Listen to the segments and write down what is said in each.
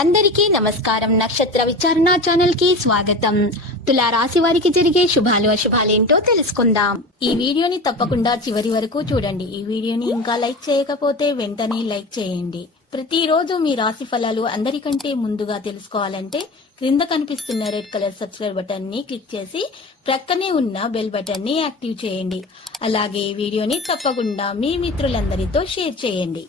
అందరికీ నమస్కారం. నక్షత్ర విచారణ ఛానల్ కి స్వాగతం. తులా రాశి వారికి జరిగే శుభాలు అశుభాలేంటో తెలుసుకుందాం. ఈ వీడియోని తప్పకుండా చివరి వరకు చూడండి. ఈ వీడియోని ఇంకా లైక్ చేయకపోతే వెంటనే లైక్ చేయండి. ప్రతిరోజు మీ రాశి ఫలాలు అందరికంటే ముందుగా తెలుసుకోవాలంటే క్రింద కనిపిస్తున్న రెడ్ కలర్ సబ్స్క్రైబ్ బటన్ ని క్లిక్ చేసి ప్రక్కనే ఉన్న బెల్ బటన్ ని యాక్టివ్ చేయండి. అలాగే ఈ వీడియోని తప్పకుండా మీ మిత్రులందరితో షేర్ చేయండి.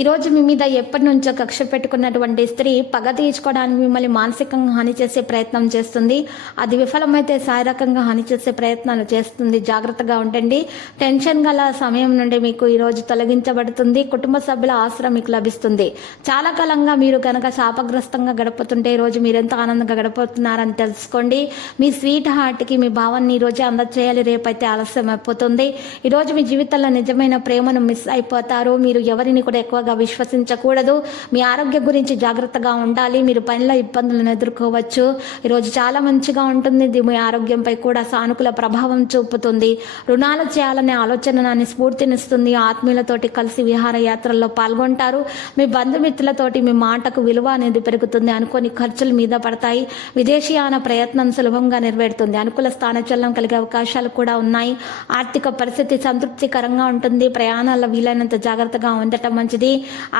ఈ రోజు మీ మీద ఎప్పటి నుంచో కక్ష పెట్టుకున్నటువంటి స్త్రీ పగ తీర్చుకోవడానికి మిమ్మల్ని మానసికంగా హాని చేసే ప్రయత్నం చేస్తుంది. అది విఫలమైతే శారీరకంగా హాని చేసే ప్రయత్నాలు చేస్తుంది. జాగ్రత్తగా ఉండండి. టెన్షన్ గల సమయం నుండి మీకు ఈ రోజు తొలగించబడుతుంది. కుటుంబ సభ్యుల ఆశ్రయం మీకు లభిస్తుంది. చాలా కాలంగా మీరు కనుక శాపగ్రస్తంగా గడుపుతుంటే ఈ రోజు మీరు ఎంత ఆనందంగా గడుపుతున్నారని తెలుసుకోండి. మీ స్వీట్ హార్ట్ కి మీ భావాన్ని ఈ రోజు అందచేయాలి. రేపైతే ఆలస్యం అయిపోతుంది. ఈ రోజు మీ జీవితంలో నిజమైన ప్రేమను మిస్ అయిపోతారు. మీరు ఎవరిని కూడా ఎక్కువ విశ్వసించకూడదు. మీ ఆరోగ్యం గురించి జాగ్రత్తగా ఉండాలి. మీరు పనిలో ఇబ్బందులను ఎదుర్కోవచ్చు. ఈరోజు చాలా మంచిగా ఉంటుంది. ఇది మీ ఆరోగ్యంపై కూడా సానుకూల ప్రభావం చూపుతుంది. రుణాలు చేయాలనే ఆలోచన స్ఫూర్తినిస్తుంది. ఆత్మీయులతోటి కలిసి విహారయాత్రల్లో పాల్గొంటారు. మీ బంధుమిత్రులతోటి మీ మాటకు విలువ అనేది పెరుగుతుంది. అనుకోని ఖర్చులు మీద పడతాయి. విదేశీయాన ప్రయత్నం సులభంగా నెరవేరుతుంది. అనుకూల స్థానచలనం కలిగే అవకాశాలు కూడా ఉన్నాయి. ఆర్థిక పరిస్థితి సంతృప్తికరంగా ఉంటుంది. ప్రయాణాల్లో వీలైనంత జాగ్రత్తగా ఉండటం మంచిది.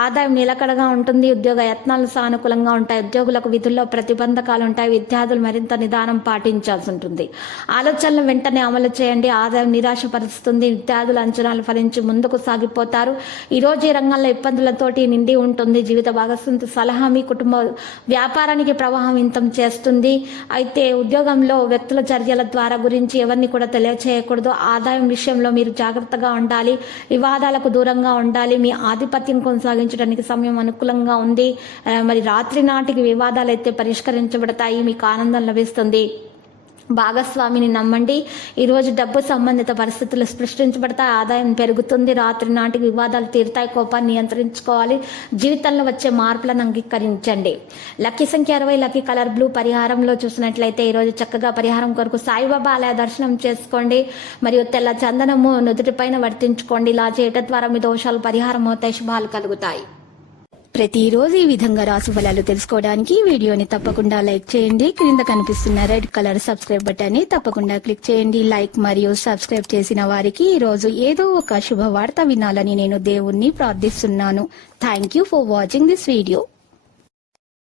ఆదాయం నిలకడగా ఉంటుంది. ఉద్యోగ యత్నాలు సానుకూలంగా ఉంటాయి. ఉద్యోగులకు విధుల్లో ప్రతిబంధకాలు ఉంటాయి. విద్యార్థులు మరింత నిదానం పాటించాల్సి ఉంటుంది. ఆలోచనలు వెంటనే అమలు చేయండి. ఆదాయం నిరాశపరుస్తుంది. విద్యార్థుల అంచనాలు ఫలించి ముందుకు సాగిపోతారు. ఈ రోజు ఈ రంగంలో ఇబ్బందులతోటి నిండి ఉంటుంది. జీవిత భాగస్వామి సలహా మీ కుటుంబ వ్యాపారానికి ప్రభావితం చేస్తుంది. అయితే ఉద్యోగంలో వ్యక్తుల చర్యల ద్వారా గురించి ఎవరిని కూడా తెలియచేయకూడదు. ఆదాయం విషయంలో మీరు జాగ్రత్తగా ఉండాలి. వివాదాలకు దూరంగా ఉండాలి. మీ ఆధిపత్యం కొనసాగించడానికి సమయం అనుకూలంగా ఉంది. మరి రాత్రి నాటికి వివాదాలు అయితే పరిష్కరించబడతాయి. మీకు ఆనందం లభిస్తుంది. భాగస్వామిని నమ్మండి. ఈరోజు డబ్బు సంబంధిత పరిస్థితులు సృష్టించబడతాయి. ఆదాయం పెరుగుతుంది. రాత్రి నాటికి వివాదాలు తీరుతాయి. కోపాన్ని నియంత్రించుకోవాలి. జీవితంలో వచ్చే మార్పులను అంగీకరించండి. లక్కీ సంఖ్య 60, లక్కీ కలర్ బ్లూ. పరిహారంలో చూసినట్లయితే ఈరోజు చక్కగా పరిహారం కొరకు సాయిబాబా ఆలయ దర్శనం చేసుకోండి. మరియు తెల్ల చందనము నుదుటిపైన వర్తించుకోండి. ఇలా చేయటం ద్వారా మీ దోషాలు పరిహారం అవుతాయి. శుభాలు కలుగుతాయి. ప్రతిరోజు ఈ విధంగా రాశి ఫలాలు తెలుసుకోవడానికి వీడియోని తప్పకుండా లైక్ చేయండి. క్రింద కనిపిస్తున్న రెడ్ కలర్ సబ్స్క్రైబ్ బటన్ ని తప్పకుండా క్లిక్ చేయండి. లైక్ మరియు సబ్స్క్రైబ్ చేసిన వారికి ఈ రోజు ఏదో ఒక శుభవార్త వినాలని నేను దేవుణ్ణి ప్రార్థిస్తున్నాను. Thank you for watching this video.